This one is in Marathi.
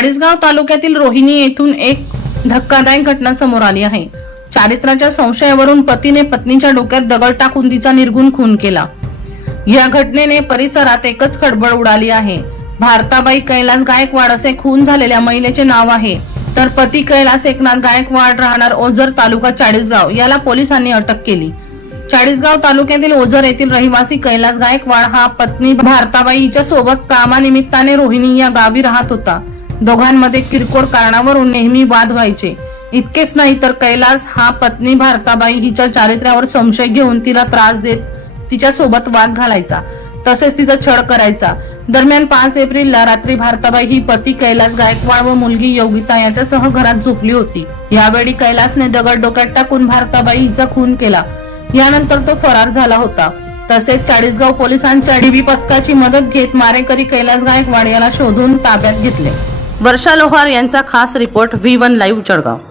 चाळीसगाव तालुक्यातील रोहिणी येथून एक धक्कादायक घटना समोर आली आहे चारित्राच्या संशयावरून पतीने पत्नीच्या डोक्यात दगड टाकून तिचा निर्गुण खून केला या घटनेने परिसरात एकच खडबड उडाली आहे भारताबाई कैलास गायकवाड असे खून झालेल्या महिलेचे नाव आहे तर पती कैलास एकनाथ गायकवाड राहणार ओझर तालुका चाळीसगाव याला पोलिसांनी अटक केली चाळीसगाव तालुक्यातील ओझर येथील रहिवासी कैलास गायकवाड हा पत्नी भारताबाई हिच्या सोबत कामानिमित्ताने रोहिणी या गावी राहत होता दोघांमध्ये किरकोळ कारणावरून नेहमी वाद व्हायचे इतकेच नाही तर कैलास हा पत्नी भारताबाई हिच्या चारित्र्यावर संशय घेऊन तिला त्रास देत तिच्या सोबत वाद घालायचा तसेच तिचा छळ करायचा दरम्यान पाच एप्रिलला रात्री भारताबाई ही पती कैलास गायकवाड व मुलगी योगिता यांच्यासह घरात झोपली होती यावेळी कैलासने दगड डोक्यात टाकून भारताबाई हिचा खून केला यानंतर तो फरार झाला होता तसेच चाळीसगाव पोलिसांच्या डीबी पथकाची मदत घेत मारेकरी कैलास गायकवाड याला शोधून ताब्यात घेतले वर्षा लोहार यांचा खास report V one live Jalgaon